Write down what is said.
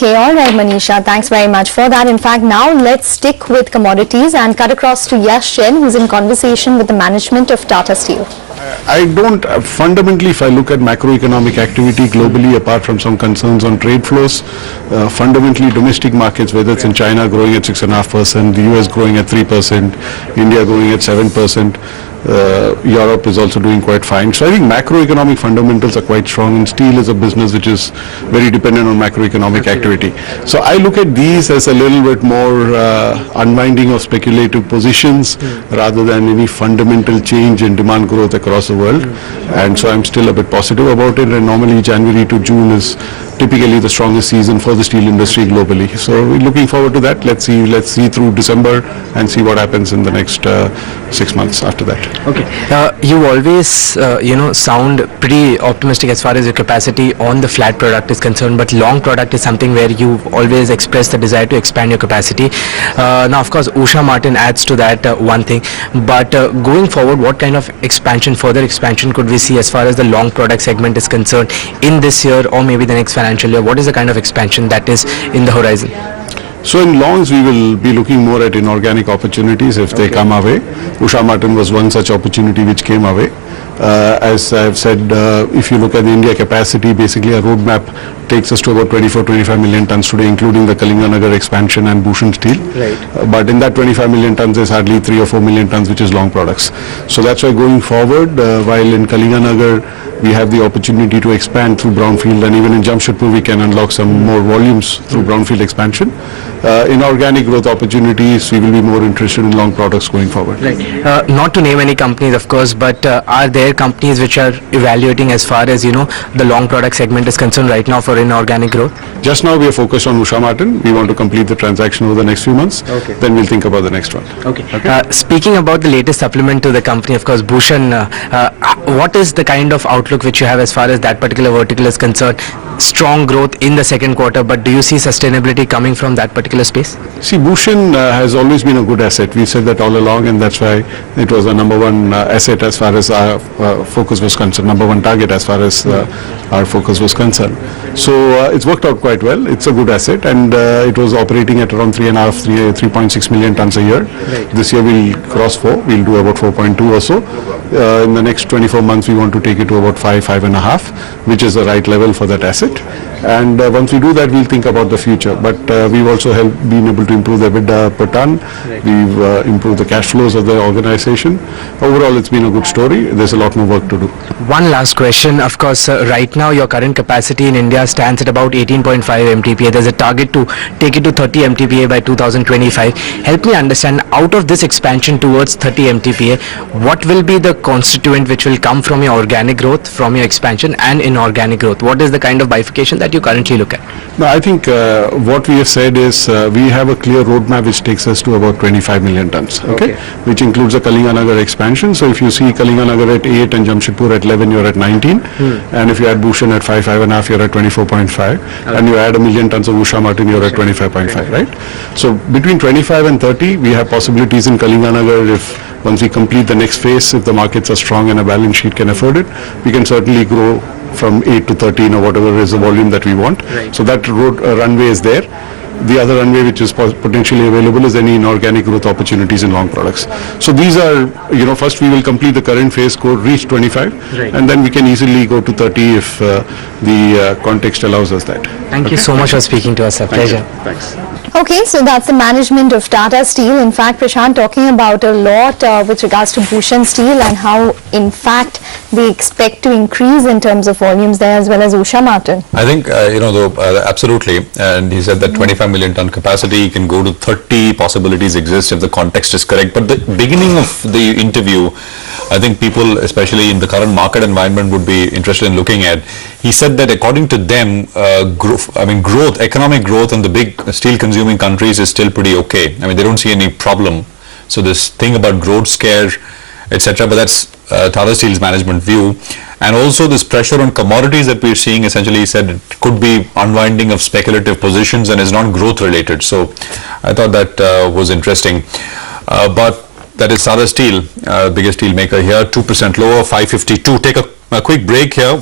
Okay, all right, Manisha. Thanks very much for that. In fact, now let's stick with commodities and cut across to Yash Jain, who's in conversation with the management of Tata Steel. I don't, fundamentally, if I look at macroeconomic activity globally, apart from some concerns on trade flows, fundamentally domestic markets, whether it's in China growing at 6.5%, the US growing at 3%, India growing at 7%, Europe is also doing quite fine. So I think macroeconomic fundamentals are quite strong, and steel is a business which is very dependent on macroeconomic activity. So I look at these as a little bit more unwinding of speculative positions rather than any fundamental change in demand growth across the world. And so I'm still a bit positive about it, and normally January to June is typically the strongest season for the steel industry globally. So we're looking forward to that. Let's see through December and see what happens in the next 6 months after that. Okay. You always, sound pretty optimistic as far as your capacity on the flat product is concerned, but long product is something where you've always expressed the desire to expand your capacity. Now, of course, Usha Martin adds to that one thing, but going forward, what kind of further expansion could we see as far as the long product segment is concerned in this year or maybe the next financial year? What is the kind of expansion that is in the horizon? So in longs, we will be looking more at inorganic opportunities if they come our way. Usha Martin was one such opportunity which came our way. As I've said, if you look at the India capacity, basically a roadmap takes us to about 24-25 million tons today, including the Kalinganagar expansion and Bhushan Steel. Right. But in that 25 million tons, there's hardly 3 or 4 million tons, which is long products. So that's why going forward, while in Kalinganagar, we have the opportunity to expand through brownfield, and even in Jamshedpur, we can unlock some more volumes through brownfield expansion. In organic growth opportunities, we will be more interested in long products going forward. Right. Not to name any companies, of course, but are there companies which are evaluating as far as, the long product segment is concerned right now for inorganic growth? Just now we are focused on Usha Martin. We want to complete the transaction over the next few months. Okay. Then we'll think about the next one. Okay. Speaking about the latest supplement to the company, of course, Bhushan, what is the kind of outlook which you have as far as that particular vertical is concerned? Strong growth in the second quarter, but do you see sustainability coming from that particular space? See, Bhushan has always been a good asset. We said that all along, and that's why it was the number one asset as far as our focus was concerned, number one target as far as our focus was concerned. So it's worked out quite well. It's a good asset, and it was operating at around 3.6 million tons a year. Right. This year we'll cross 4. We'll do about 4.2 or so. In the next 24 months, we want to take it to about 5.5, which is the right level for that asset. And once we do that, we'll think about the future. But we've also been able to improve the EBITDA per ton. Right. We've improved the cash flows of the organization. Overall, it's been a good story. There's a lot more work to do. One last question. Of course, right now your current capacity in India stands at about 18.5 MTPA. There's a target to take it to 30 MTPA by 2025. Help me understand, out of this expansion towards 30 MTPA, what will be the constituent which will come from your organic growth, from your expansion, and inorganic growth? What is the kind of bifurcation that you currently look at? No, I think what we have said is we have a clear roadmap which takes us to about 25 million tons, okay? Which includes the Kalinganagar expansion. So if you see Kalinganagar at 8 and Jamshedpur at 11, you're at 19. And if you add Bhushan at 5.5, you're at 24.5. And you add 1 million tons of Usha Martin, you're at 25.5, right? So between 25 and 30, we have possibilities in Kalinganagar. If once we complete the next phase, if the markets are strong and a balance sheet can afford it, we can certainly grow from 8 to 13 or whatever is the volume that we want. Right. So that runway is there. The other runway which is potentially available is any inorganic growth opportunities in long products. So these are, first we will complete the current phase, reach 25, right, and then we can easily go to 30 if the context allows us that. Thank you so much for speaking to us, sir. Pleasure. Thanks. Okay, so that's the management of Tata Steel. In fact, Prashant talking about a lot with regards to Bhushan Steel and how, in fact, they expect to increase in terms of volumes there, as well as Usha Martin. I think, absolutely. And he said that 25 million ton capacity can go to 30, possibilities exist if the context is correct. But the beginning of the interview, I think people, especially in the current market environment, would be interested in looking at. He said that according to them, economic growth in the big steel consuming countries is still pretty okay. I mean, they don't see any problem. So this thing about growth scare, etc., but that's Tata Steel's management view. And also this pressure on commodities that we're seeing, essentially he said it could be unwinding of speculative positions and is not growth related. So I thought that was interesting. But that is Tata Steel, biggest steel maker here, 2% lower, 552. Take a quick break here.